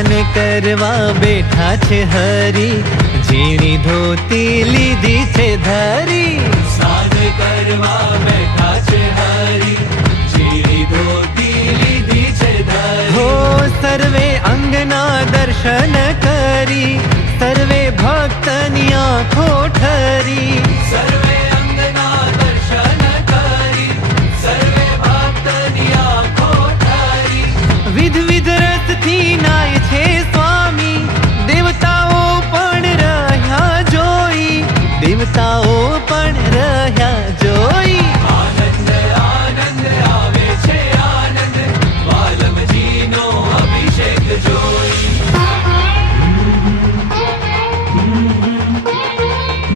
કરવા બેઠા છે હરી ઝીણી ધોતી લીધી છે ધરી સાદ કરવા બેઠા છે હરી ઝીણી ધોતી લીધી છે હો ધરી સર્વે અંગના દર્શન કરી ahora.